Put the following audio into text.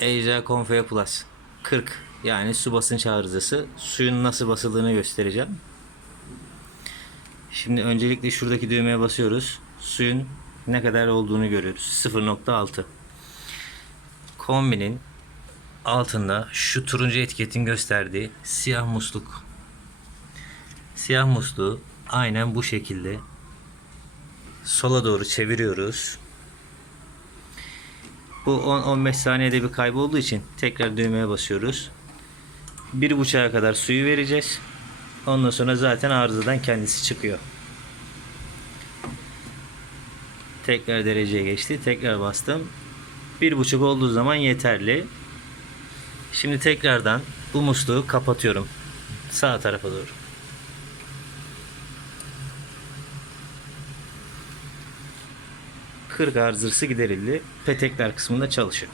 Ejder Confea Plus 40 yani su basınç arızası. Suyun nasıl basıldığını göstereceğim. Şimdi öncelikle şuradaki düğmeye basıyoruz. Suyun ne kadar olduğunu görüyoruz. 0.6. Kombinin altında şu turuncu etiketin gösterdiği siyah musluk. Siyah musluğu aynen bu şekilde sola doğru çeviriyoruz. Bu 10-15 saniyede bir kaybolduğu için tekrar düğmeye basıyoruz. Bir buçuğa kadar suyu vereceğiz. Ondan sonra zaten arızadan kendisi çıkıyor. Tekrar dereceye geçti. Tekrar bastım. Bir buçuk olduğu zaman yeterli. Şimdi tekrardan bu musluğu kapatıyorum. Sağ tarafa doğru. Kırk arızası giderildi. Petekler kısmında çalışıyor.